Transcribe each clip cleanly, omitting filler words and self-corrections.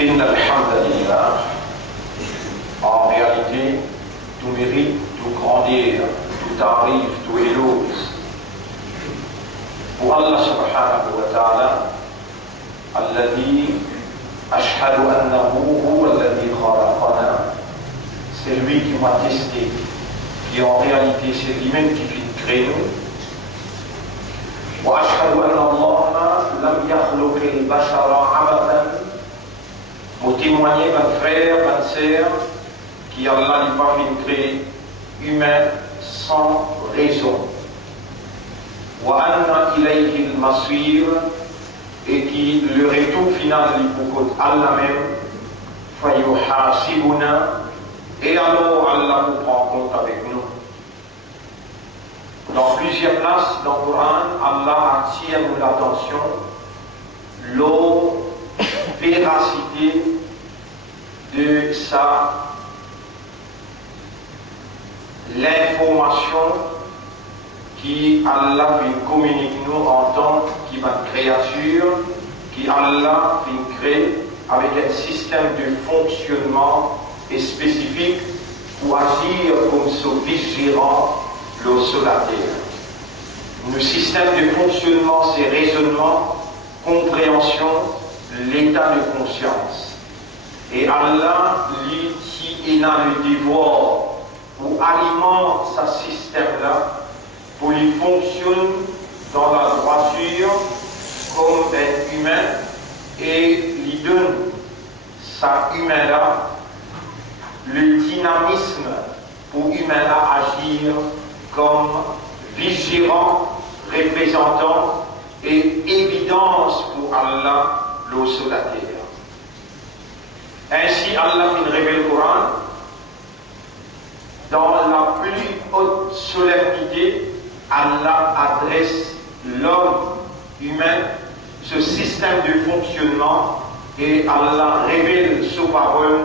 إن الحمد لله, en réalité, tout mérite, tout grandeur, tout arrive, tout éloge pour Allah subhanahu wa ta'ala, alladhi ashhadu annahu huwa alladhi khalaqana. C'est lui qui m'a testé, qui en réalité c'est lui-même qui finit de créer nous. Wa ashhadu anna Allah lam yakhluq al-bashara abathan. Pour témoigner, mon frère, ma sœur, qui Allah n'est pas fait créer humain sans raison. Wa anna ilayhi al-masir, et qui le retour final pour Allah même, fa yuhasibuna, et alors Allah nous prend compte avec nous. Dans plusieurs places dans le Coran, Allah attire l'attention, la véracité de l'information qui Allah communique nous en tant que créature, qui Allah crée avec un système de fonctionnement spécifique pour agir comme ce vigilant le sur la terre. Le système de fonctionnement, c'est raisonnement, compréhension, l'état de conscience. Et Allah, lui, qui est dans le devoir pour alimenter ce système-là, pour lui fonctionner dans la droiture comme un humain et lui donne sa humain-là le dynamisme pour humain-là agir comme vigilant, représentant et évidence pour Allah, l'eau sur la terre. Ainsi, Allah nous révèle le Coran dans la plus haute solennité. Allah adresse l'homme humain, ce système de fonctionnement, et Allah révèle sous parole,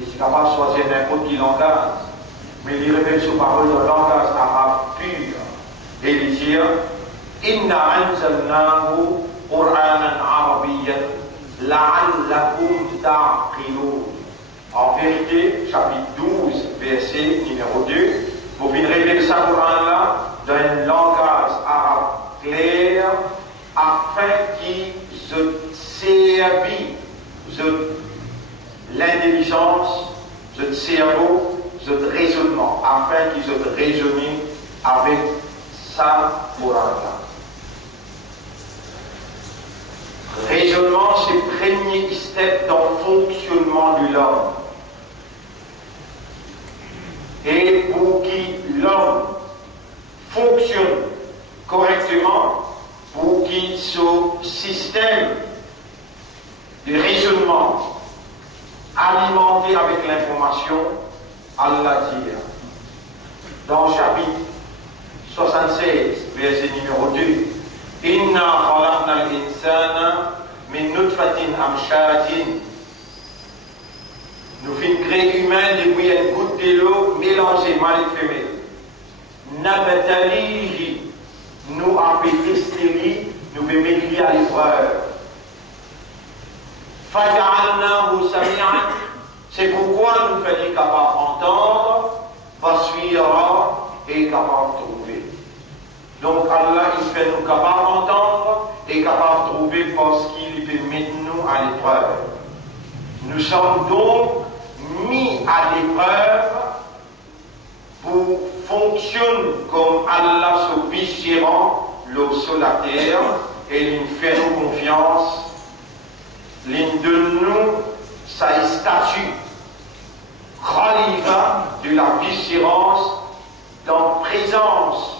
et c'est capable de choisir n'importe quel langage, mais il révèle sous parole dans le langage arabe pur, et il dit Inna anzalnahu Qur'anan arabiyyan la'allakum ta'qilun. En vérité, chapitre 12, verset numéro 2, vous venez révéler ce Coran-là dans un langage arabe clair, afin qu'il se serve l'intelligence, le cerveau, le raisonnement, afin qu'il se raisonne avec sa Coran-là. Raisonnement, c'est le premier step dans le fonctionnement de l'homme. Et pour que l'homme fonctionne correctement, pour qu'il ce système de raisonnement alimenté avec l'information, Allah dit dans le chapitre 76, verset numéro 2, Inna khalaqna al-insana min nutfatin amshatin. Nous faisons créer humain depuis une goutte de l'eau mélangée mâle et femelle. Nabatalihi, nous avons testé, nous avons mis à l'épreuve. Faja'alnahu sami'an, c'est pourquoi nous faisons capable d'entendre, basira et capable de trouver. Donc Allah, il fait nous capables d'entendre et capables de trouver parce qu'il peut mettre nous à l'épreuve. Nous sommes donc mis à l'épreuve pour fonctionner comme Allah se vigérant l'eau sur la terre et il fait nous confiance, il donne nous sa statut khalifa de la vigérance dans présence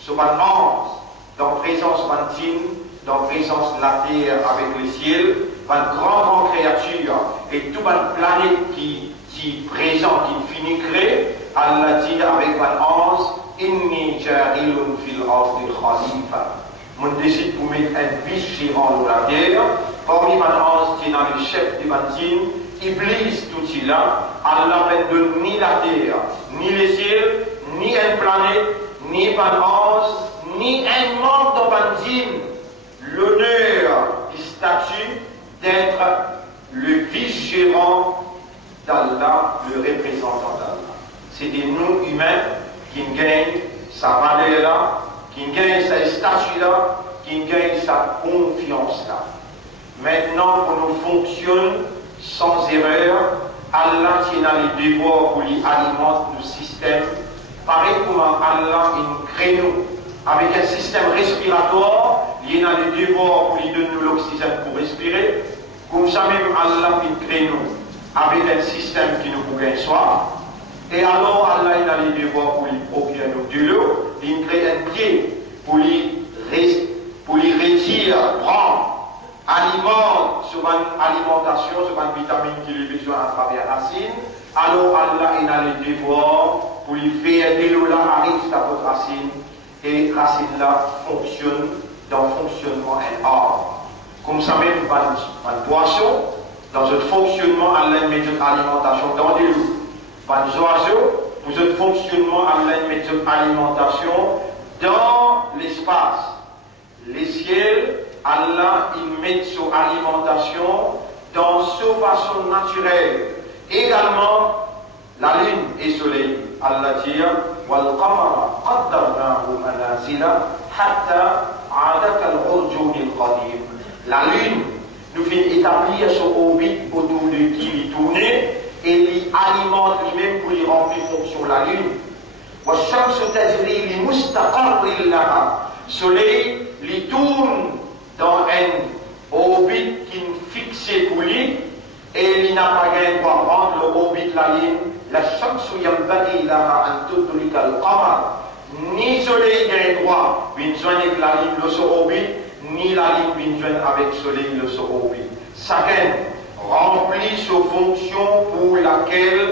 sur ma ange, dans présence mantine, dans présence de la terre avec le ciel, ma grande créature et toute ma planète qui présente, qui finit créée, Allah dit avec ma ange, inni ja'ilun fil ardi khalifa. Mon décide pour mettre un vigérant dans la terre, parmi ma ange qui est dans le chef de mantine, Iblis tout il là, Allah ne donne ni la terre, ni le ciel, ni une planète, ni un ange, ni un membre de Bandine, l'honneur du statut d'être le différent d'Allah, le représentant d'Allah. C'est des nous humains qui gagnent sa valeur là, qui gagnent sa statut là, qui gagnent sa confiance là. Maintenant, pour nous fonctionner sans erreur, Allah qui a les devoirs pour lui alimenter le système. Pareil comme Allah il crée nous avec un système respiratoire, il a les devoirs pour lui donner l'oxygène pour respirer. Comme ça même Allah il crée nous avec un système qui nous pourrait soif. Et alors Allah il a les devoirs pour lui procurer nous de l'eau. Il crée un pied pour lui retirer, prendre aliment sur une alimentation, sur une vitamine qu'il a besoin à travers la racine. Alors Allah il a les devoirs pour lui faire de l'eau là arrive à votre racine et racine là fonctionne dans le fonctionnement un arbre. Comme ça même une poisson, dans un fonctionnement Allah met une alimentation dans des loups. Les oiseaux, pour un fonctionnement Allah met une alimentation dans l'espace. Les ciels, Allah il met son alimentation dans sa façon naturelle. Également, la lune et le soleil. Allah dit وَالْقَمَرَ قَدَّرْنَاهُ مَنَازِلَ حَتَّى عَادَ كَالْعُرْجُونِ الْقَدِيمِ. La lune, nous finissons établir son orbite autour de qui il tourne et il alimente lui-même pour y remplir fonction la lune. وَالشَّمْسُ تَجْرِي لِمُسْتَقَرٍّ لَهَا. Soleil, il tourne dans un orbite qui est fixé pour lui et il n'a pas gagné pour rendre l'orbite la ligne. La shamsu yambaghi laha an tudrika al-qamar. Ni soleil gagne droit, une joindre avec la ligne de son orbite, ni la ligne une joindre avec soleil de son orbite. Chacun remplit sa fonction pour laquelle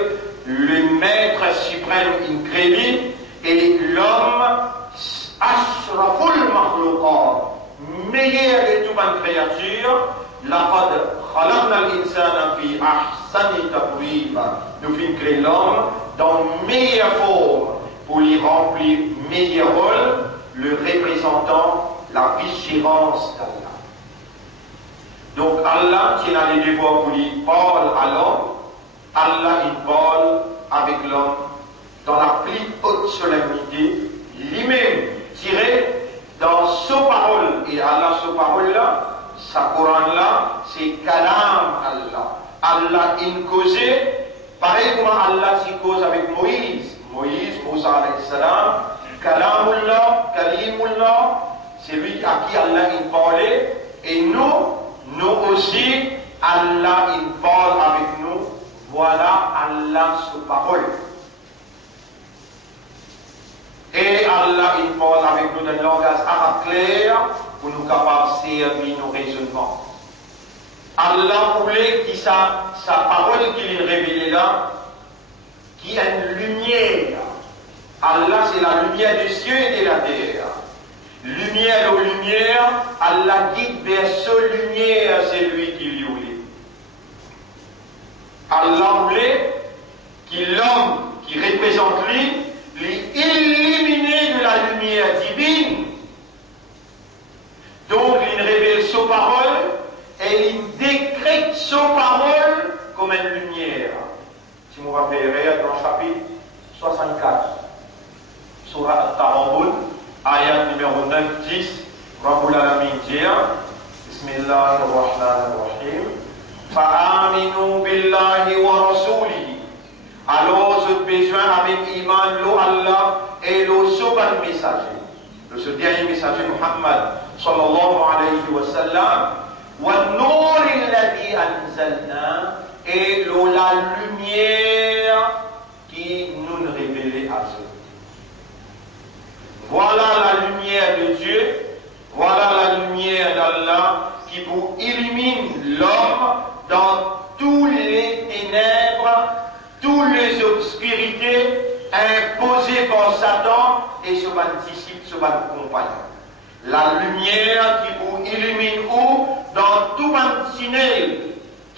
le maître suprême in crédit et l'homme ashraful makhluqat, meilleur de toute une créature. لقد خلقنا الإنسان في أحسن تقويم. Nous finissons créer l'homme dans meilleure forme pour lui remplir meilleur rôle, le représentant la vigilance d'Allah. Donc Allah qui a les devoirs pour lui parle à l'homme, Allah il parle avec l'homme dans la plus haute solennité, lui-même tiré dans sa parole. Et Allah sa parole là, sa Coran là, c'est Kalam Allah. Allah in causé, pareil comme Allah s'y cause avec Moïse. Moussa alayhi salam, Kalamullah, Kalimullah, c'est lui à qui Allah il parlait. Et nous aussi, Allah il parle avec nous. Voilà Allah sa parole. Et Allah il parle avec nous dans un langage arabe clair pour nous capables de servir nos raisonnements. Allah voulait que sa parole qu'il révélait là, qui a une lumière. Allah c'est la lumière des cieux et de la terre. Lumière aux lumières, Allah guide vers sa lumière, c'est lui qui lui voulait. Allah voulait que l'homme qui représente lui, éliminé de la lumière divine. Donc il révèle sa parole et il décrète sa parole comme une lumière. Si on va faire dans le chapitre 64, Surah At-Taghabun, ayat numéro 9-10, Rabbul Alamin dit Bismillahirrahmanirrahim Fa'aminu billahi wa rasulihi. Alors, je besoin avec iman, lo Allah et le second messager. Ce dernier messager, Muhammad, sallallahu alayhi wa sallam, wa nur alladhi anzalna, et la lumière qui nous révélait à eux. Voilà la lumière de Dieu, voilà la lumière d'Allah qui vous illumine l'homme dans tous les ténèbres, toutes les obscurités imposées par Satan et son disciple, son compagnon. La lumière qui vous illumine où? Dans tout un tunnel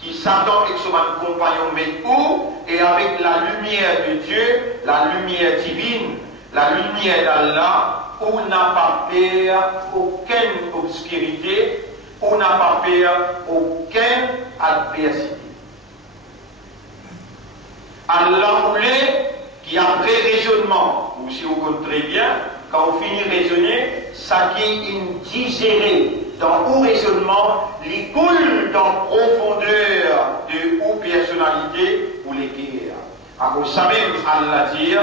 qui Satan et son compagnon met où? Et avec la lumière de Dieu, la lumière divine, la lumière d'Allah, où n'a pas peur aucune obscurité, où n'a pas peur aucune adversité. Allah voulait qu'après raisonnement, ou si vous comprenez très bien, quand on finit de raisonner, ça qui est digéré dans le raisonnement, les coule dans profondeur de ou personnalité ou les guerres. Alors, vous savez, Allah dit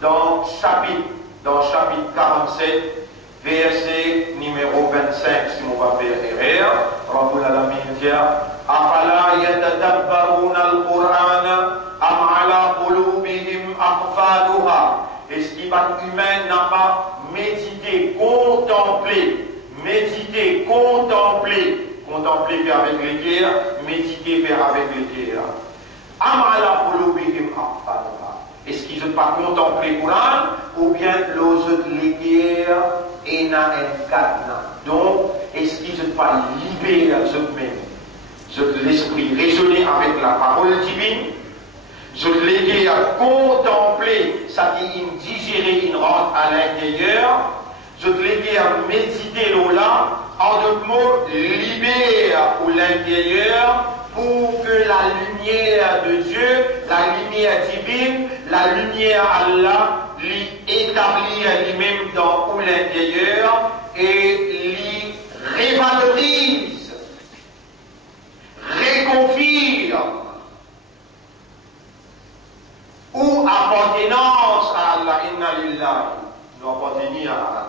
dans chapitre 47, verset numéro 25, si on va faire erreur, Rabbul Alamin dit Afala yatadabbaruna al-Qur'an am ala qulubihim aqfaluha. Est-ce qu'il va humain n'a pas médité, contemplé, faire avec les guerres, méditer, faire avec les guerres. Am ala qulubihim aqfaluha. Est-ce qu'ils n'ont pas contemplé le Coran ou bien l'autre les guerres et n'a un cadenas. Donc, est-ce qu'ils n'ont pas libéré eux-mêmes, l'esprit raisonner avec la parole divine, je l'ai à contempler, ça qui est digéré, il rentre à l'intérieur, je l'ai à méditer là, en d'autres mots, libère ou l'intérieur pour que la lumière de Dieu, la lumière divine, la lumière Allah, l'établit lui-même dans ou l'intérieur et l'y révalorise, réconfirme ou appartenance à Allah, inna lillahi, nous appartenons à Allah.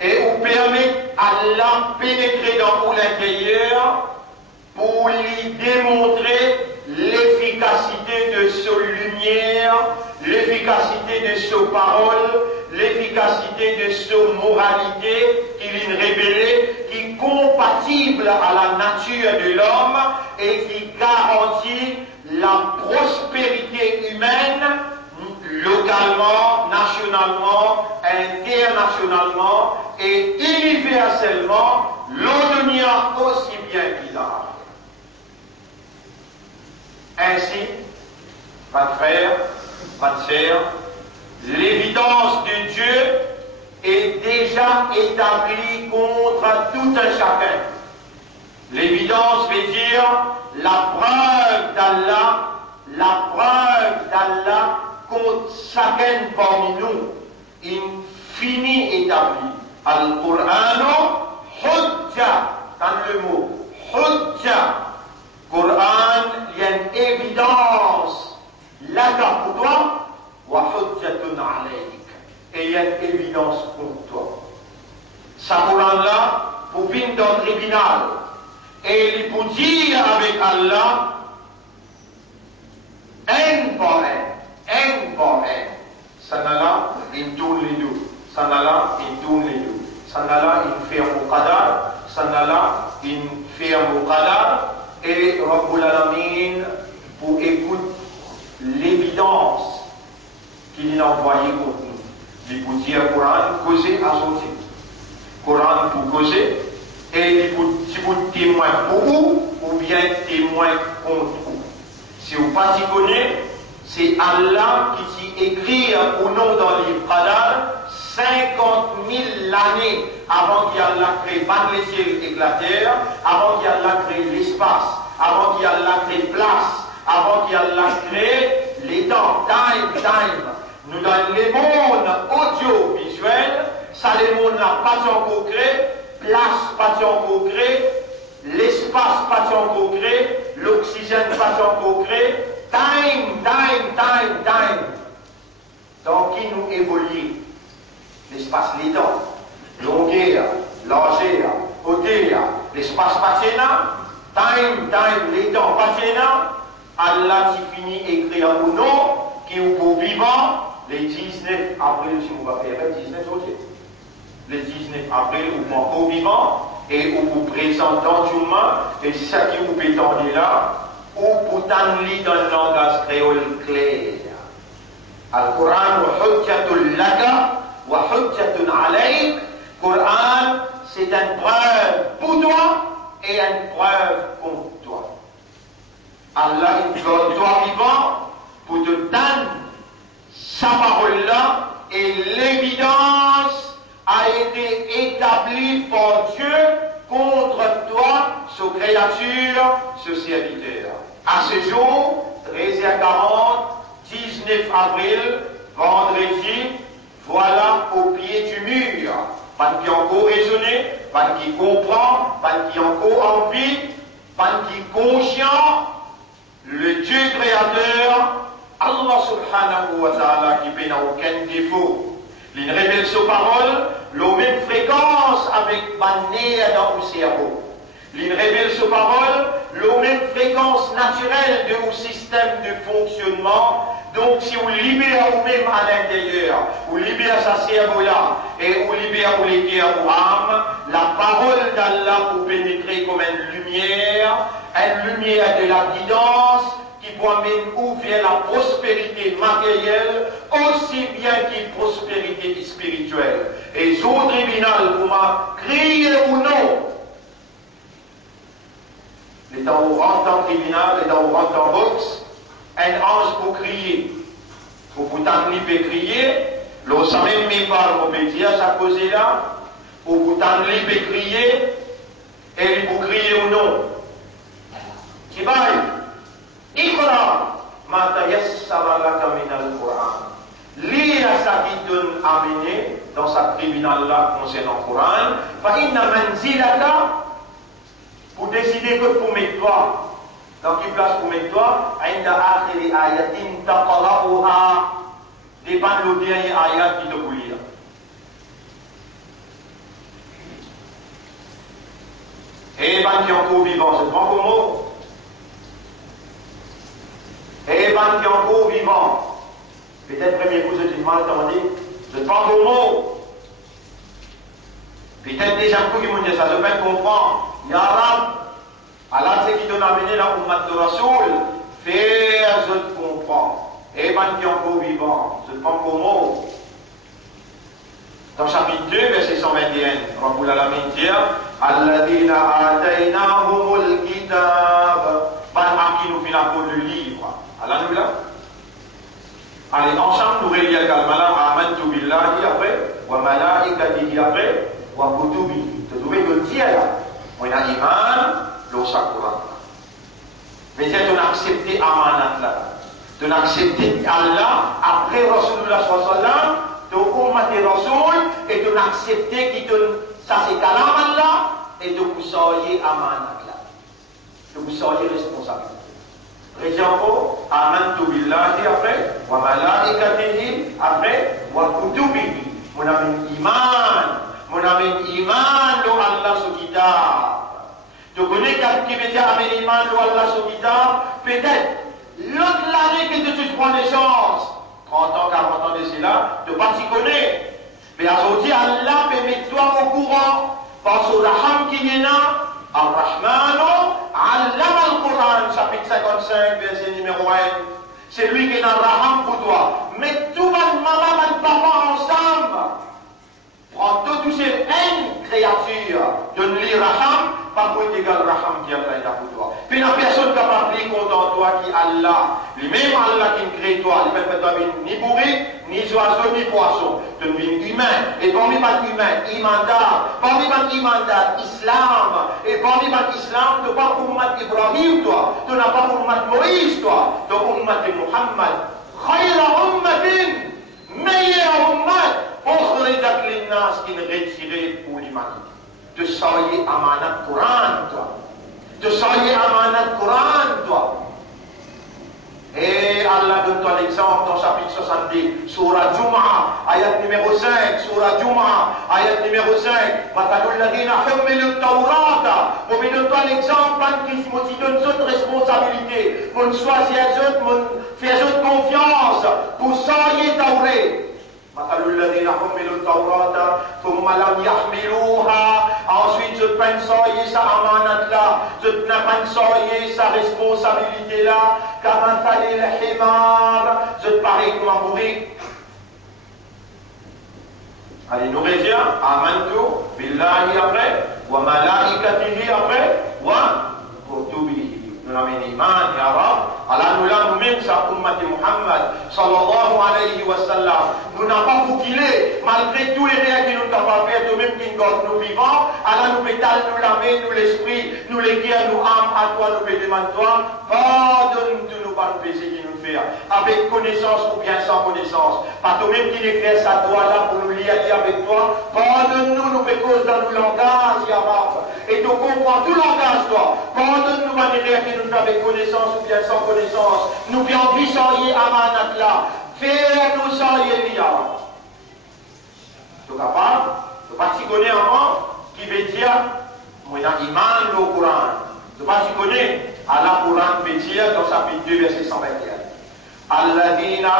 Et ou permet à Allah pénétrer dans l'intérieur pour lui démontrer l'efficacité de sa lumière, l'efficacité de sa parole, l'efficacité de sa moralité qu'il est révélé, qui est compatible à la nature de l'homme et qui garantit la prospérité humaine localement, nationalement, internationalement et universellement, l'automia aussi bien qu'il a. Ainsi, ma frère, ma sœur, l'évidence de Dieu est déjà établie contre tout un chacun. L'évidence veut dire la preuve d'Allah contre chacun parmi nous, infini établi. Al-Qur'an, hujja, dans le mot, hujja. Coran, il y a une évidence là pour toi, wa hujjatun alayk. Et il y a une évidence pour toi. Ce Coran-là, pour venir dans le tribunal, et il peut dire avec Allah, un par un. Sanala, il tourne les deux. Sanala, il tourne les deux. Sanala, il ferme au qadar. Sanala, il ferme au qadar. Et Rabbul Alamin, pour écouter l'évidence qu'il a envoyée contre nous. Il peut dire Coran, causer à sortir. Coran pour causer, et il peut témoin pour vous, ou bien témoin contre vous. Si vous ne pas y connaissez, c'est Allah qui s'y écrit au nom dans le livre Qadar 50 000 années avant qu'Allah crée les ciels et la terre, avant qu'Allah crée l'espace, avant qu'Allah crée place, avant qu'Allah crée les temps, time. Nous dans les mondes audiovisuels, ça les mondes là pas encore créé, place pas encore créé, l'espace pas encore créé, l'oxygène pas encore créé, time. Donc qui nous évolue? L'espace, les temps, longueur, largeur, hauteur, l'espace passionnant, time, les temps passionnants, Allah s'y finit écrire au nom qui est pour vivant, les 19 avril, si on va faire 19 janvier. Les 19 avril, ou encore vivant, et ou pour présent dans tout le monde, et ça qui vous peut tendre là, ou pour t'enlever dans le langage créole clair. Al-Quran wa hujjatul laka wa hujjatun alayk. Coran, c'est une preuve pour toi et une preuve contre toi. Allah est toi vivant pour te donner sa parole là et l'évidence a été établie par Dieu contre toi, sa créature, ce serviteur. À ce jour, 13h40, 19 avril, vendredi, voilà au pied du mur. Pas qui encore raisonné, pas qui comprend, pas qui encore envie, pas qui conscient, le Dieu créateur, Allah subhanahu wa ta'ala, qui n'a aucun défaut. Il révèle sa parole, la même fréquence avec Bané dans le cerveau. Il révèle sa parole, la même fréquence naturelle de votre système de fonctionnement. Donc, si vous libérez vous-même à l'intérieur, vous libérez sa cerveau-là, et vous libérez vous les vos âmes, la parole d'Allah vous pénétrer comme une lumière de la guidance, qui pourra même ouvrir la prospérité matérielle, aussi bien que prospérité spirituelle. Et ce tribunal, vous m'a crié ou non, et dans vous rentrez en tribunal, et dans vous rentrez en boxe, un ange pour crier. Pour vous t'enlever peut crier, l'on sait même pas, on peut dire, ça cause là, pour vous t'enlever peut crier, et vous crier ou non. Qui va? Iqra ma tayassara laka min al-Qur'an. Lis la sabite donne amené dans sa tribunal là concernant le Coran. Fa inna manzilaka, pour décider que pour mettre toi, dans quelle place pour mettre toi, inda akhiri ayatin taqra'uha, dépend le dernier ayat qui te vous lire. Et ben qui est encore vivant, c'est pas vos mots. Et ben qui est encore vivant, peut-être premier coup je dis mal entendu, je ne prends vos mots. Peut-être déjà un coup qui m'ont dit ça, je peux comprendre. Ya Rab, Allah c'est qui donne à mener la Ummat de Rasoul, fais je te comprends. Et ben qui est encore vivant, je ne prends vos mots. Dans chapitre 2, verset 121, Rabbul Alamin dit Alladina ataynahumul kitab, par qui nous fait la peau du livre. Allah nous l'a. Allez, ensemble, nous relions le Kalmala, Amantu billahi après, wa malaikatihi après, wa kutubi. Tu dois le dire là. On a iman, l'eau Coran. Mais tu as accepté Amanat là. Tu as accepté Allah après Rasulullah sallallahu alayhi wa sallam, tu as ummaté Rasul, et tu as accepté qu'il te. Ça c'est Kalam Allah, et tu vous soyez Amanat là. Tu vous soyez responsable. Région Amantu billahi après, wa malaikatihi après, wa kutubihi. Mon ami iman, mon ami iman de Allah sur kitab. Tu connais qui veut dire amen iman de Allah sur kitab? Peut-être l'autre l'année que tu prends des chances, 30 ans, 40 ans de cela, tu pas t'y connais. Mais aujourd'hui Allah peut mettre toi au courant, parce que Raham qui est là, Ar-Rahmanu allama al-Quran, chapitre 55, verset numéro 1. C'est lui qui est dans Raham pour toi. Mais tout le maman et le papa ensemble. Prends toutes ces créatures, donne-lui Raham, pas pour égal Raham qui est là pour toi. Puis la personne qui n'a pas pris compte en toi qui est Allah, lui-même Allah qui crée toi, lui-même fait toi ni bourrique, ni oiseau, ni poisson. Donne-lui humain, et parmi les humains, imandar, parmi les imandar, islam, et parmi les islam, tu n'as pas pour Ummat Ibrahim, toi, tu n'as pas pour Ummat Moïse, toi, tu as pour Ummat Muhammad. Khayra ummatin, meilleure ummat, ukhrijat linnas, qui est retirée pour l'humanité. De soyez amanat Coran, toi. De soyez amanat Coran, toi. Et Allah donne-toi l'exemple dans chapitre 70, Surah Jum'ah, ayat numéro 5, Surah Jum'ah, ayat numéro 5, Matalul ladina hummilut Tawrata. Pour me donner l'exemple, qui me donne toute responsabilité, pour choisir autres, pour faire autre confiance, pour soyez Tawré. مثل الذين حملوا التوراة ثم لم يحملوها. Ensuite, je prends soyez sa amanat là, je prends soyez sa responsabilité là. كمثل الحمار, je parie comme un bourrique. Allez, nous revient. Amantu billahi après, wa malaikatihi après, wa kutubihi. Nous l'avons iman, ya Rab. Allah nous l'a nommé nous-mêmes, ça, Ummat Muhammad, sallallahu alayhi wa sallam, nous n'avons pas bouclé, malgré tous les réels que nous n'avons pas fait, nous-mêmes qui nous vivants, alors nous pétales, nous l'âme, nous l'esprit, nous les guerres, nous âmes, à toi, nous demandons toi, pardonne tous nos pas nous plaisirs qui nous fait, avec connaissance ou bien sans connaissance. Pas toi-même qui l'écris sa toi là pour nous lier avec toi, pardonne-nous, nous causes dans nos langages, Yahweh, et tu comprends tout langage, toi. Pardonne-nous, manière qui nous fait avec connaissance ou bien sans connaissance. Nous bien envie sans y amanat là. Fais-nous sans y liya. Tu es capable? Tu pas t'y connais avant, qui veut dire, moi, j'ai iman au Coran. Tu pas t'y connais? Allah Coran veut dire dans chapitre 2, verset 121. Alladina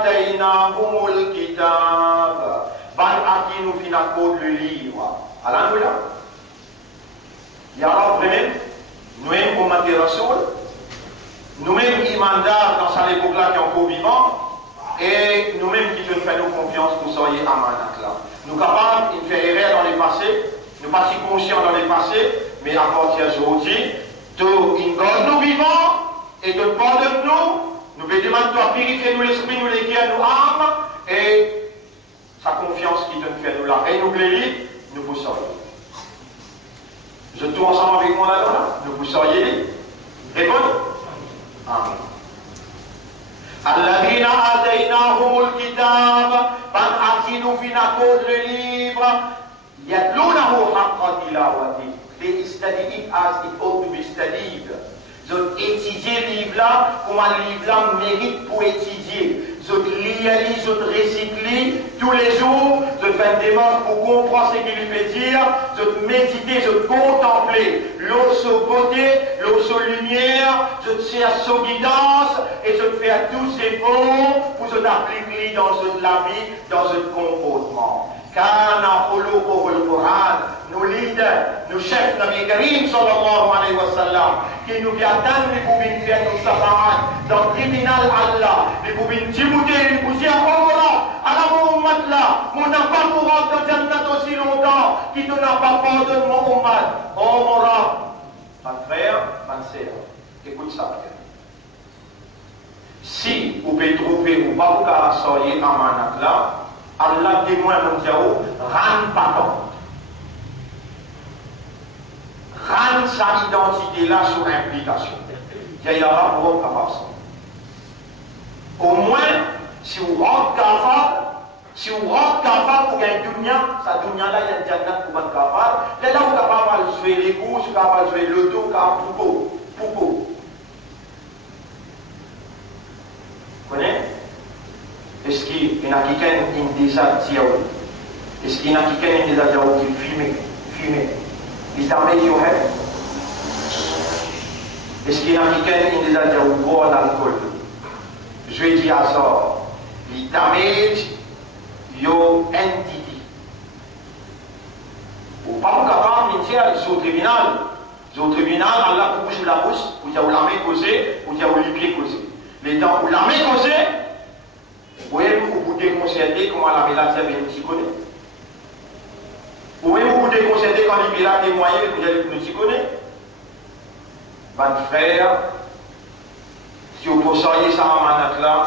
ataynahumul kitab. Ban aki nous fin à code le livre. Alhamdulillah. Ya Rab, vraiment, nous-mêmes, comme Mati Rasoul, nous-mêmes, imandar dans cette époque-là qui est encore vivant, et nous-mêmes qui faisons nous confiance pour soyez amanat là. Nous capables de faire erreur dans les passés, nous pas si conscients dans les passés, mais à partir d'aujourd'hui, tout nous vivants, et de pardonne-nous, nous veut demander à purifier nous l'esprit, nous les guerres, nous âmes, et sa confiance qui te fait nous la renouveler, nous vous soyez. Je tourne ensemble avec moi là-dedans, nous vous soyez. Répondez. Amen. Alladina ataynahumul kitab, ban akinu fina code le livre, yatlunahu haqqa tilawati. They study it as it ought to be studied. Vous étudiez le livre-là, comment le livre-là mérite pour étudier. Vous lisez, vous recyclez tous les jours, vous faites des démarches pour comprendre ce qu'il lui fait dire, vous méditez, vous contemplez l'eau sur beauté, l'eau sur lumière, vous cherchez sa guidance et vous faites tous ces efforts pour vous appliquer dans la vie, dans ce comportement. Kana khuluquhul Quran, nos leaders, nos chefs, Nabi Karim sallallahu alayhi wa sallam, qui nous viennent attendre les pouvines faire nos safarat dans le tribunal Allah, les pouvines Djibouti, les pouvines Omra, à la Muhammad là, mon n'a pas pour rentrer dans Jannat aussi longtemps, qui ne n'a pas pardonné mon Muhammad, Omra, mon frère, ma sœur, écoute ça bien. Si vous pouvez trouver ou pas vous soyez amanat là, Allah témoin mon Dieu, ran patente. Ran sa identité là sur implication. Il y aura pour capable ça. Au moins, si vous rentrez capable pour gagner dunya, sa dunya là, il y a un jannat pour être capable. Là, vous êtes capable de jouer les courses, vous êtes capable de jouer l'auto, pour vous connaissez? Est-ce qu'il y en a quelqu'un qui déjà dit est-ce qu'il y en a quelqu'un qui déjà dit qui fume? Is that make your head? Est-ce qu'il y en a quelqu'un qui déjà dit boire l'alcool? Je vais dire ça. Il damage your entity. Ou pas vous capable de dire sur le tribunal. Sur le tribunal, Allah vous bouge la bouche, vous avez la main causée, vous avez les pieds causés. Les dents, vous la main causée. Vous déconcertez comment la mélasse est bien s'y connaît. Vous déconcertez quand il a témoigné que vous allez nous s'y connaître. Votre frère, si vous possédez ça amanat là,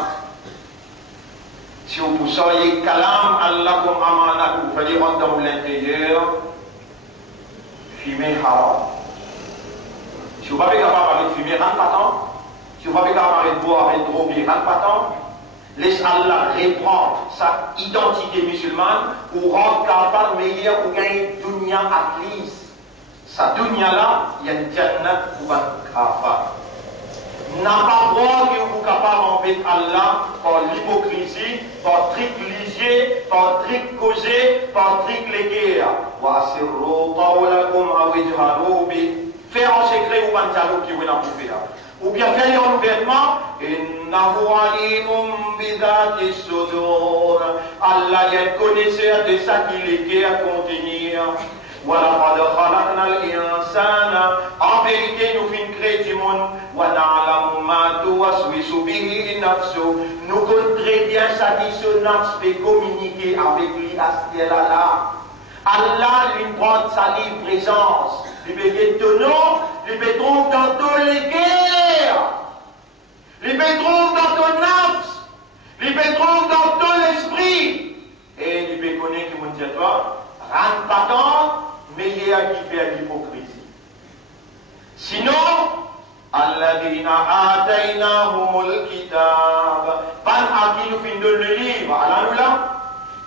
si vous possédez kalam Allah comme amanat, vous fallait rentrer dans l'intérieur, fumer haram. Si vous n'êtes pas capable de fumer, rentre pas tant. Si vous n'êtes pas capable de boire et de droguer, rentre pas tant. Laisse Allah reprendre sa identité musulmane pour rendre capable meilleur pour gagner dunya at least. Sa dunya là, il y a une jannat pour être capable. N'a pas droit que vous capable avec Allah par l'hypocrisie, par trick lisier, par trick causé, par trick légué. Wasirru qawlakum awidharu bi. Faire en secret ou pas qui vous n'a pas fait là. Ou bien faire en ouvertement, innahu alimum bidati sudur. Allah est un connaisseur de ça qu'il est à contenir. وَلَقَدْ خَلَقْنَا الْإِنسَانَ. En vérité, nous finissons créer du monde. وَنَعْلَمُ مَا تُوَسْوِسُ بِهِ نَفْسُهُ. Nous connaissons très bien sa dissonance fait communiquer avec lui à ce là. Allah lui prend sa libre présence. Lui béton, lui béton dans toutes les guerres. il peut trouver dans ton âme, il peut trouver dans ton esprit, et il peut connaître que mon Dieu toi, rentre pas tant, mais il y a qui fait l'hypocrisie. Sinon, الذين آتيناهم الكتاب بل أكيد في le livre alors là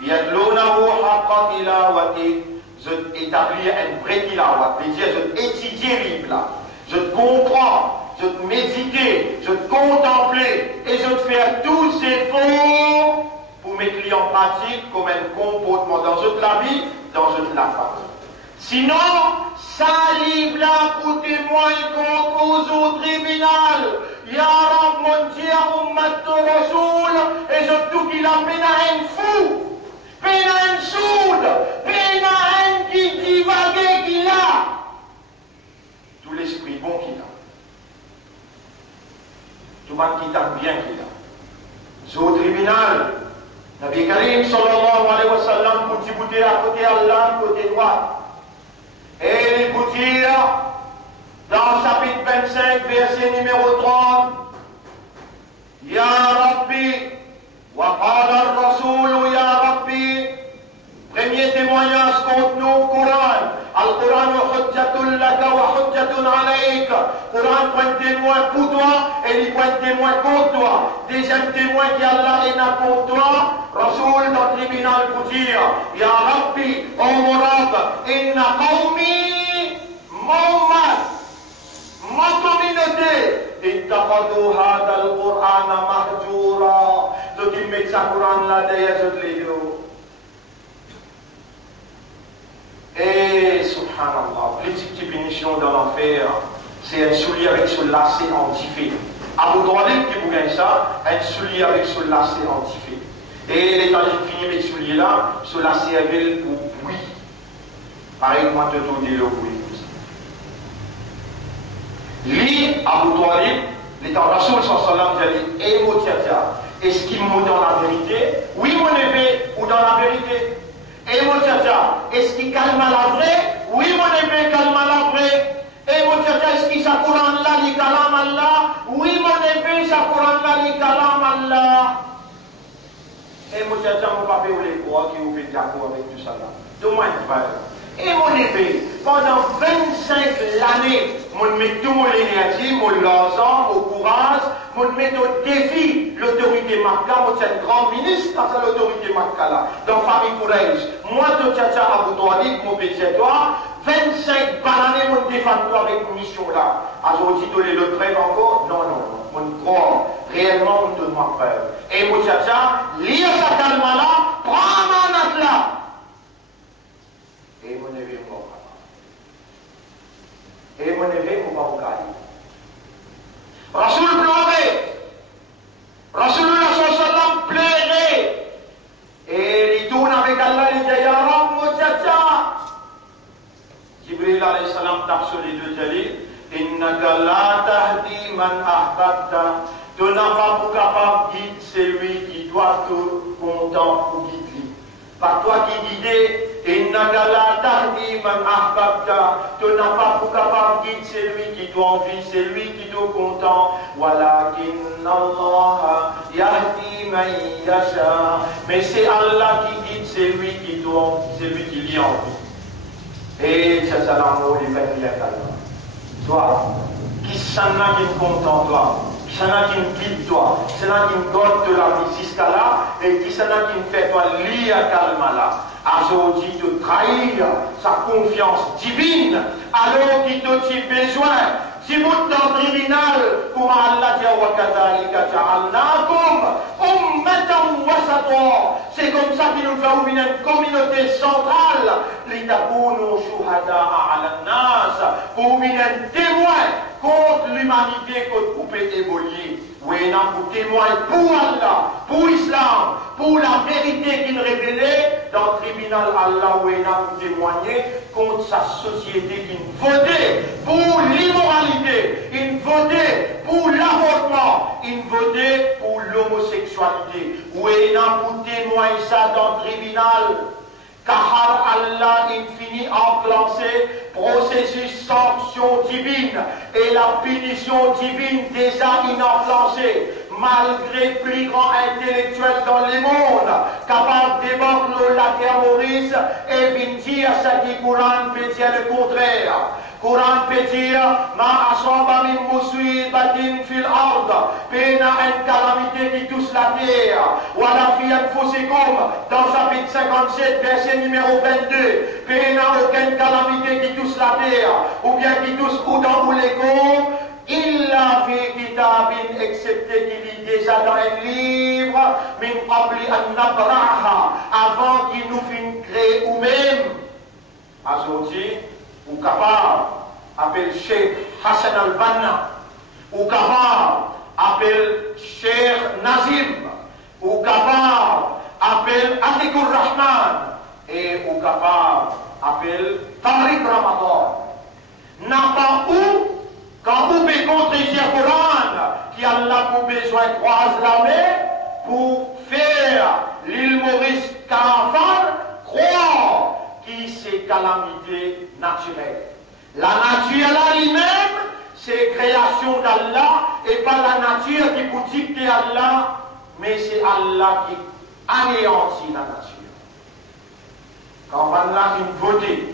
يتلونه حق تلاوته je établis une vraie tilawat je étudie le livre là je te comprends je te méditer je te contempler et je te faire tous ces efforts pour mettre en pratique comme un comportement dans toute la vie dans toute la famille. Sinon, ça livre-là pour témoigner contre au tribunal. Ya Rab, mon Dieu, Ummat Rasoul, et je tout qu'il a peine à un fou, peine à un sourd, peine à un qui divague qu'il a. Tout l'esprit bon qu'il a. Tout le monde qui t'a bien qu'il a. Au tribunal, Nabi Karim sallallahu alayhi wa sallam, pour t'y à côté Allah, côté droit. Et il vous dire, dans chapitre 25, verset numéro 30, Ya Rabbi, wa qala al-Rasoul, Ya Rabbi, premier témoignage contre nous, Coran. Al-Quran hujjatun laka wa hujjatun alayk. Coran point témoin pour toi et il point témoin contre toi. Deuxième témoin qui Allah est là pour toi. Rasoul dans le tribunal pour dire Ya Rabbi, oh mon Rab, inna qawmi Muhammad, ma communauté, ittaqadu hada al-Qur'ana mahjura. Donc il met sa Coran là derrière toutes les deux. Et subhanallah, petite punition dans l'enfer, c'est un soulier avec ce lacet antifé. Abu Talib qui vous gagne ça, un soulier avec ce lacet antifé. Et les temps fini avec ce soulier-là, ce lacet avec pour bruit. Pareil, moi, je te dis le bruit. Lui, Abu Talib, l'étant Rasoul sallallahu alayhi wa sallam, et Moutiatia, est-ce qu'il me dans la vérité? Oui, mon épée, ou dans la vérité? Et mon tchatcha, est-ce qu'il calme la vraie? Oui, mon épée calme la vraie. Et mon tchatcha, est-ce qu'il s'accouronne là, il calame Allah? Oui, mon épée s'accouronne là, il calame Allah. Et mon tchatcha, mon papa, vous les croix qui vous fait d'accord avec tout ça là. De moins de frère. Et mon épée, pendant 25 années, mon met tout mon énergie, mon l'argent, mon courage, mon met au défi l'autorité Makka, mon c'est grand ministre dans l'autorité Makka là, dans famille Quraysh. Moi, de Tchatcha Abu Talib, mon petit toi, 25 années, mon défends avec une mission là. Aujourd'hui, tu le trêve encore? Non, non, non. Mon croit réellement, mon te demande peur. Et mon Tchatcha, lire sa calme là, prends ma natte là. Et mon évêque mort. Et mon évêque m'a pas gagné. Rasoul pleurait. Rasulullah sallam pleurait. Et il tourne avec Allah, il dit Ya Rab, mon tchatcha. Jibril alayhi salam tape sur les deux jalis. Innaka la tahdi man ahbabta. Tu n'as pas pour capable de guider celui qui doit te content pour guider. Par toi qui guidais, innaka la tahdi man ahbabta. Tu n'as pas pour capable de guider celui qui doit envie, celui qui doit content. Walakin Allah yahdi man yasha. Mais c'est Allah qui guide celui qui doit, celui qui lui envie. Et ça, ça l'amour des peines de Allah. Toi, qui s'en a qui est content, toi. Qui s'en a qui me guide toi, qui s'en a qui me donne de la vie jusqu'à là, et qui s'en a qui me fait toi lire à calme là. Aujourd'hui, de trahir sa confiance divine, alors qu'il te dit besoin. Si vous êtes dans le tribunal, comme Allah dit wa kadhalika ja'alnakum ummatan wasata. C'est comme ça qu'il nous fait une communauté centrale. Litakunu shuhada'a 'ala an-nas. Pour un témoin contre l'humanité, contre couper et bolier. Oui, non, pour témoin pour Allah, pour l'islam, pour la vérité qu'il révélait dans le tribunal Allah, oui, non, pour témoigner contre sa société qui votait pour l'immoralité, il votait pour l'avortement, il votait pour l'homosexualité. Oui, non, pour témoigner ça dans le tribunal. Car Allah, il finit enclenché processus sanction divine et la punition divine déjà inenclenchée, malgré plus grand intellectuel dans le monde, capable de déborder la terroriste et bien dire ce qui Coran peut dire le contraire. Coran peut dire, ma asaba min musibatin fil ard, pena une calamité qui touche la terre. Wala fi anfusikum, dans chapitre 57, verset numéro 22, pena aucune calamité qui touche la terre, ou bien qui touche ou dans ou les corps, illa fi kitabin, excepté qu'il est déjà dans un livre, min qabli an nabraha, avant qu'il nous finisse créer ou même. Aujourd'hui, ou capable, appelle Cheikh Hassan al-Banna, ou capable, appelle Cheikh Nazim, ou capable, appelle Atikur Rahman, et ou capable, appelle Tariq Ramadan. N'a pas où, quand vous pouvez contredire le Coran, qui Allah pour besoin de croiser la main, pour faire l'île Maurice Carafal croire qui c'est calamité naturelle. La nature elle-même, c'est création d'Allah et pas la nature qui vous dicte Allah, mais c'est Allah qui anéantit la nature. Quand on a une voté,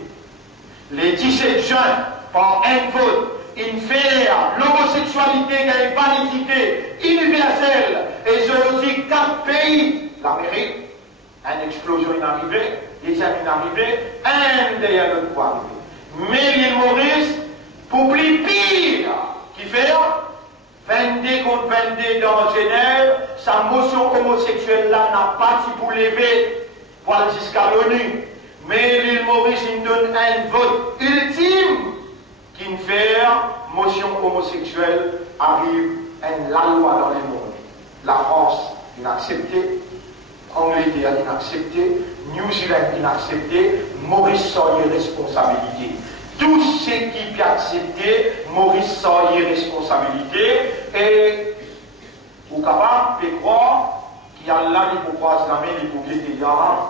les 17 jeunes, par un vote, une faire l'homosexualité qui a une validité universelle, et je dis 4 pays, l'Amérique, une explosion est arrivée, les amis sont arrivés, un derrière l'autre pour arriver. Mais l'île Maurice, pour plus pire, qui fait 22 contre 22 dans Genève, sa motion homosexuelle là n'a pas si pour lever pour aller jusqu'à l'ONU. Mais l'île Maurice, il donne un vote ultime qui me fait motion homosexuelle arrive la loi dans le monde. La France, il a accepté. Angleterre inaccepté, New Zealand inaccepté, Maurice sort les responsabilités. Tout ce qui peut accepter, Maurice sort les responsabilités et vous capable de croire qu'il y a là qui vous croise la main, qui vous guette là.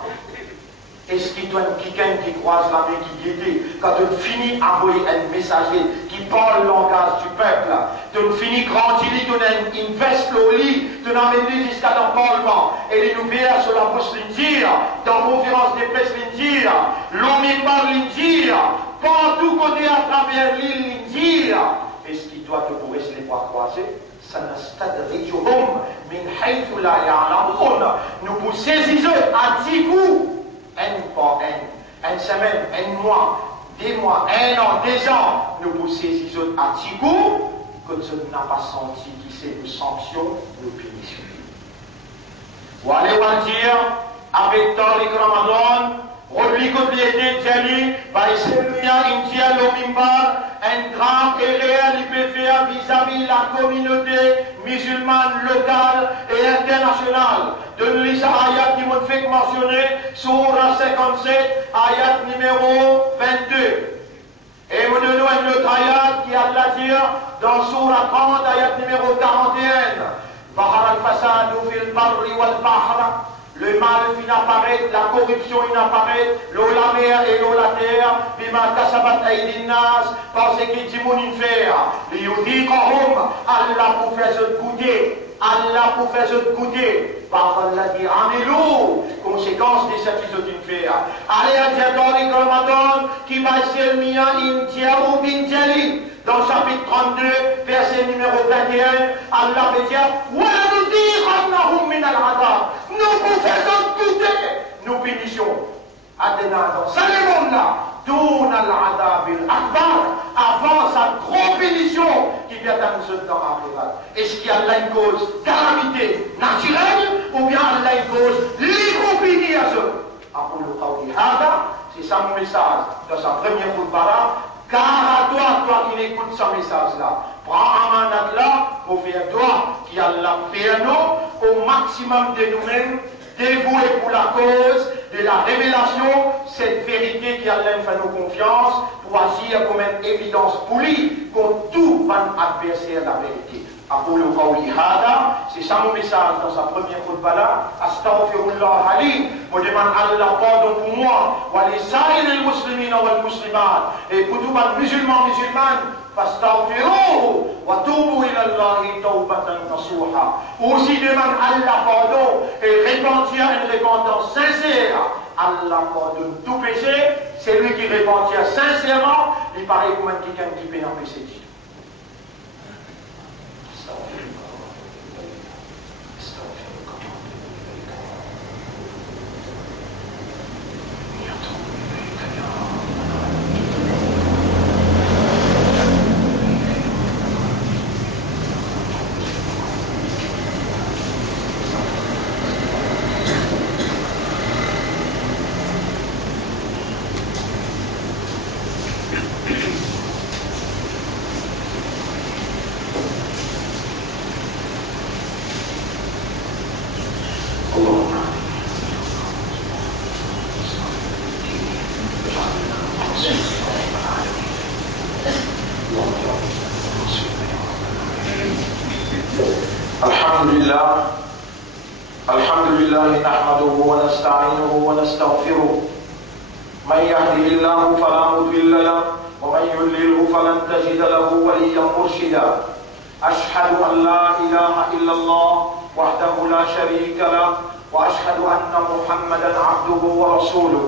Est-ce qu'il y a quelqu'un qui croise la main, qui guette? Quand on finit d'envoyer un messager qui parle le langage du peuple, on finit grandir, on investe le lit, on amène jusqu'à dans le Parlement, et les nouvelles sur la bouche l'India, dans la conférence des presse l'India, l'homme parle l'India, partout côté à travers l'île l'India. Est-ce qu'il doit te pourrir les bras croisés? Nous vous saisissons à 10 coups, un par un, une semaine, un mois, 2 mois, 1 an, 2 ans, nous vous saisissons à 10 coups, que je n'ai pas senti qui c'est une sanction, nous punissons. Vous allez dire, avec Tariq Ramadan, Rodli Kobliété Djali, Baïsemia India Lomimbar, un grand et réel IPFA vis-à-vis la communauté musulmane locale et internationale. De l'Isa ayat qui m'a fait mentionner, Surah 57, ayat numéro 22. Et vous donnons un autre ayat qui a la dire dans Surah 30, ayat numéro 41. Bahar al-Fasadu fil barri wal bahra. Le mal finit apparaître, la corruption inapparaît, l'eau la mer et l'eau la terre, bima kasabat aydinnas, parce qu'il dit mon faire. Liyudhiqahum, Allah pour faire se goûter, Allah pour faire se goûter. Par Allah dit amilou, conséquence de ce qu'ils ont fait. Allez à Tariq Ramadan, qui va ser mia in tiaou bin jali. Dans le chapitre 32, verset numéro 21, Allah veut dire nous vous faisons goûter nos punitions. Adena dans ce monde-là, avant sa grande punition qui vient à nous dans la. Est-ce qu'il y a là une cause calamité naturelle ou bien là une cause l'hypopinisation? C'est ça mon message dans sa première khutbah. Car à toi qui écoutes ce message-là, prends un mandat là pour faire toi qui a la fait nous au maximum de nous-mêmes, dévoués pour la cause de la révélation, cette vérité qui a fait nos confiance, pour agir comme une évidence pour lui contre tout van adversaire de la vérité. أقول قولي هذا, c'est ça mon message dans sa première khutbah là. Astaghfirullah Ali, je demande Allah pardon pour moi, wa li sa'il al-muslimina wal muslimat, et pour tous les musulmans, musulmanes, fastaghfiruhu wa tubu ila Allahi tawbatan nasuha. Aussi demande Allah pardon et repentir une repentance sincère. Allah pardonne tout péché, c'est lui qui repentit sincèrement, il paraît comme quelqu'un qui peut en péché. الحمد لله نحمده ونستعينه ونستغفره من يهده الله فلا مضل له ومن يضلله فلن تجد له وليا مرشدا أشهد أن لا إله إلا الله وحده لا شريك له وأشهد أن محمدا عبده ورسوله.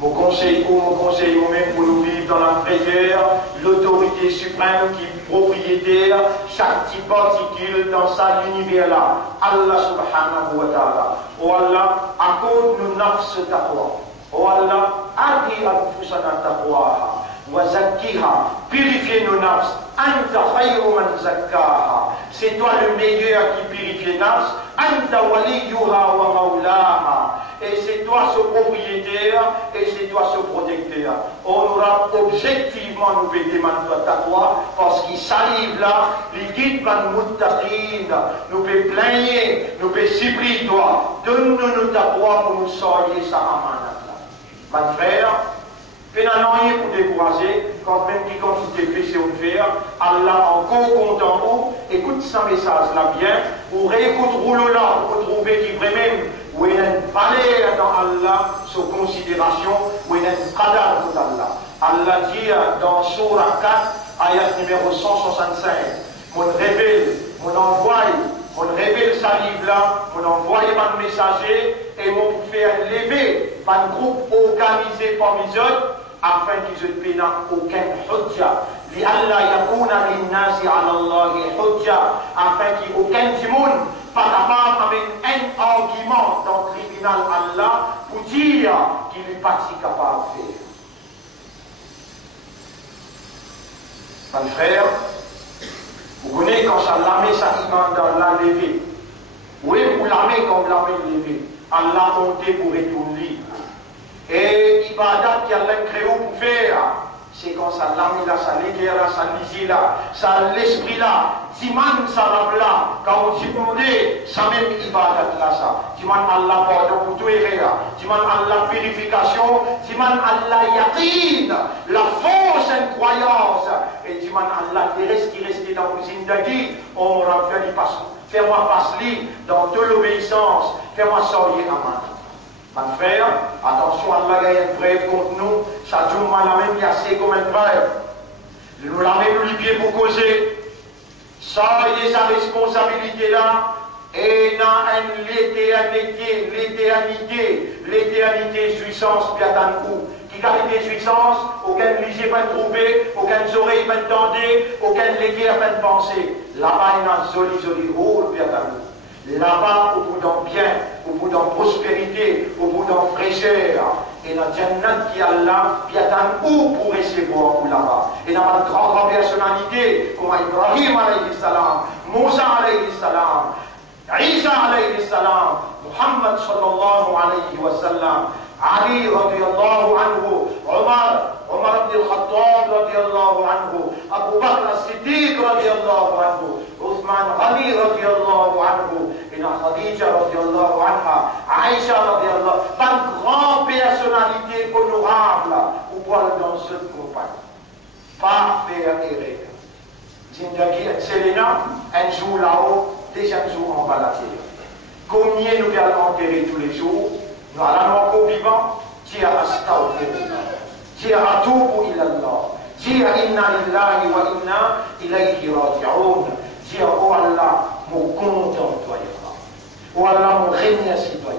Mon conseil vous-même pour nous vivre dans la prière, l'autorité suprême qui est propriétaire, chaque petit particule dans sa univers là. Allah subhanahu wa ta'ala. Oh Allah, accorde-nous nafs taqwa. Oh Allah, adi anfusana taqwaha. Wa zakkiha. Purifiez nos nafs. Anta khayru man zakkaha. C'est toi le meilleur qui purifie nafs. Anta waliyuha wa maulaha. Et c'est toi ce propriétaire, et c'est toi ce protecteur. On aura objectivement nous peut demander ta toi, parce qu'il salive là, il guide par nous muttaqin, nous peut plaigner, nous peut supplier toi. Donne-nous ta toi pour nous sortir sa amanat là. Mon frère, finalement rien pour décourager, quand même qui quantité fait c'est une faire, Allah encore content vous, écoute ce message là bien, ou réécoute rouleau là, pour trouver qui vraiment où il y a une valeur dans Allah, sur considération, où il y a une qadar pour Allah. Allah dit dans Surah 4, ayat numéro 165, mon révèle, mon révèle sa livre là, mon envoyé par le messager, et mon faire lever par un groupe organisé par mes autres, afin qu'ils ne paient aucun hujja. Li Allah yakuna linnasi ala Allahi hujja, afin qu'il n'y ait aucun timon pas capable avec un argument dans le tribunal Allah pour dire qu'il n'est pas si capable de faire. Mon frère, vous connaissez quand ça l'armée, ça iman dans la levée. Oui, pour l'armée comme l'armée levée. Allah a monté pour retourner. Et ibadat qui a créé pour faire, c'est quand ça l'armée là, ça l'éguerre là, ça l'isée là, ça l'esprit là. Diman sarab là, quand on s'y demandait, ça même ibadat là ça. Diman Allah pardon pour tout erreur. Diman Allah purification. Diman Allah yaqin, la force et croyance. Et diman Allah qui resté dans vos zindagi, on aura fait fais-moi passer dans toute l'obéissance, fais-moi sortir à main. Mon frère, attention, Allah a une preuve contre nous, ça joue mal la même assez comme une preuve. Nous la mettons les pieds pour causer. Ça, il y a sa responsabilité là, et dans l'éternité, jouissance, bien d'un coup. Qui qualité jouissance, aucun léger pas trouver, aucun oreille pas tendre, aucun légué pas penser. Là-bas, il y a un joli rôle, bien d'un coup. Là-bas, au bout d'un bien, au bout d'une prospérité, au bout d'une fraîcheur, et dans Jannat qui est là, il y a un où pour recevoir pour là-bas. Et dans une grande personnalité, comme Ibrahim alayhi salam, Moussa alayhi salam, Isa alayhi salam, Muhammad sallallahu alayhi wa sallam, Ali radiyallahu anhu, Omar ibn al-Khattab radiyallahu anhu, Abu Bakr as-Siddiq radiyallahu anhu, Uthman Ghani radiyallahu anhu, et Khadija radiyallahu anha, Aïcha radiyallahu, pas de grande personnalité honorable, ou pas dans cette compagnie. Pas faire erreur. D'une zindagi et Selena, un jour là-haut, déjà un jour en bas la terre. Combien nous allons enterrer tous les jours, nous allons encore vivants, Tia astaghfirullah, Tia atubu ilallah, Tia inna lillahi wa inna ilayhi raji'un, Tia oh Allah, mon content toi oh Allah, mon remercie toi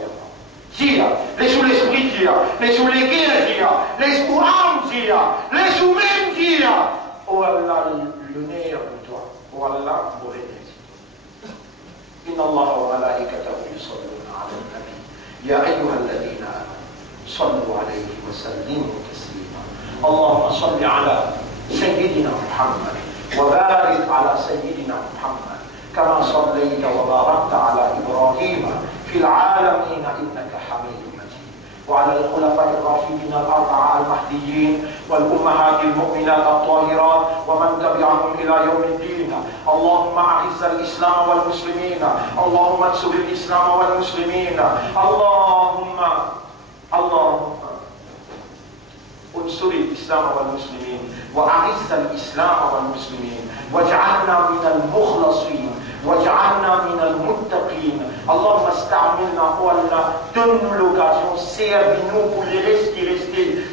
Tia, les sous l'esprit Tia, les sous les guerres Tia, les sous âmes Tia, les sous même Tia, oh Allah, l'honneur de toi, oh Allah, mon remercie. إن الله وملائكته يصلون على النبي يا أيها الذين آمنوا صلوا عليه وسلموا تسليما اللهم صل على سيدنا محمد وبارك على سيدنا محمد كما صليت وباركت على إبراهيم في العالمين إنك حميد مجيد وعلى الخلفاء الراشدين الأربعة المهديين والأمهات المؤمنات الطاهرات ومن تبعهم إلى يوم الدين اللهم أعز الإسلام والمسلمين اللهم انصر الإسلام والمسلمين اللهم انصر الإسلام والمسلمين وأعز الإسلام والمسلمين واجعلنا من المخلصين واجعلنا من المتقين اللهم استعملنا ولا donne-nous l'occasion servis-nous pour les rester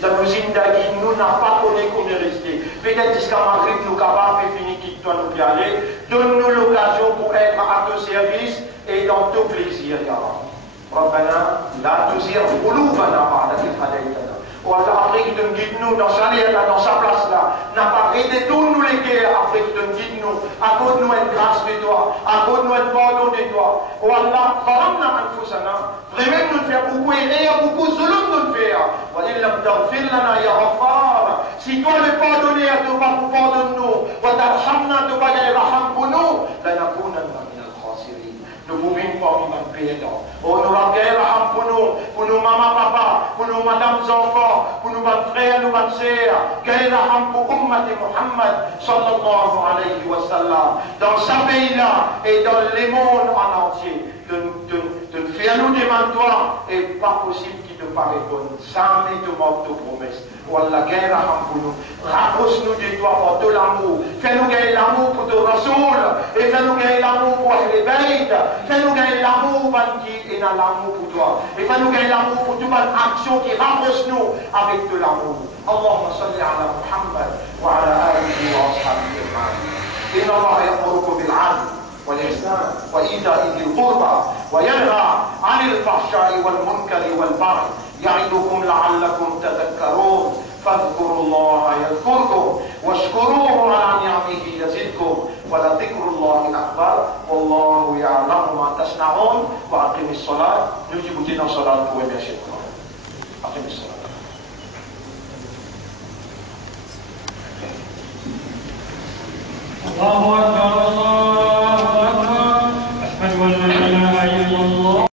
dans nos zindagi nous n'a pas connu qu'on est resté peut-être jusqu'à Maghreb nous capables de finir qui doit nous y aller donne-nous l'occasion pour être à ton service et dans ton plaisir ya Rabbi ربنا لا تزغ قلوبنا بعد إذ هديتنا Oh Allah, après qu'il te guide nous dans sa lieu là, dans sa place là, n'a pas arrêté tous nous les guerres, après qu'il te guide nous, accorde-nous une grâce de toi, accorde-nous un pardon de toi. Oh Allah, pardonne-nous anfusana, vraiment nous faire beaucoup erreur, beaucoup zulum nous faire. Wa illam taghfir lana ya Ghaffar. Si toi le pardonner, tu vas nous pardonner, wa tarhamna, tu vas gagner raham pour nous, lanakunanna min al-khasirin. Nous pouvons pas nous perdre. Oh, nous avons gagné raham pour nous maman, papa, pour nous madame, enfants, pour nous frères, nous sœurs. Gagné raham pour Ummat Muhammad, sallallahu alayhi wa sallam. Dans ce pays-là et dans le monde en entier, de faire nous devant toi, et pas possible qu'il te paraît bonne. Jamais te manque de promesses. Oh Allah, gagné raham pour nous. Rapproche-nous de toi par de l'amour. Fais-nous gagner l'amour pour ton Rasoul. Et fais-nous gagner l'amour pour les bêtes. Fais-nous gagner l'amour pour qui est dans l'amour pour toi. Et fais-nous gagner l'amour pour toute bonne action qui rapproche nous avec de l'amour. Allahumma salli ala Muhammad wa ala alihi wa ashabihi ajma'in. Inna Allah ya'murukum bil 'adl wal ihsan wa ita'i dhil qurba wa yanha 'anil fahsha'i wal munkari wal baghi. يعظكم لعلكم تذكرون فاذكروا الله يذكركم واشكروه على نعمه يزدكم ولذكر الله أكبر والله يعلم ما تصنعون وأقم الصلاة نجيب دينا الصلاة وين يشكر أقم الصلاة الله أكبر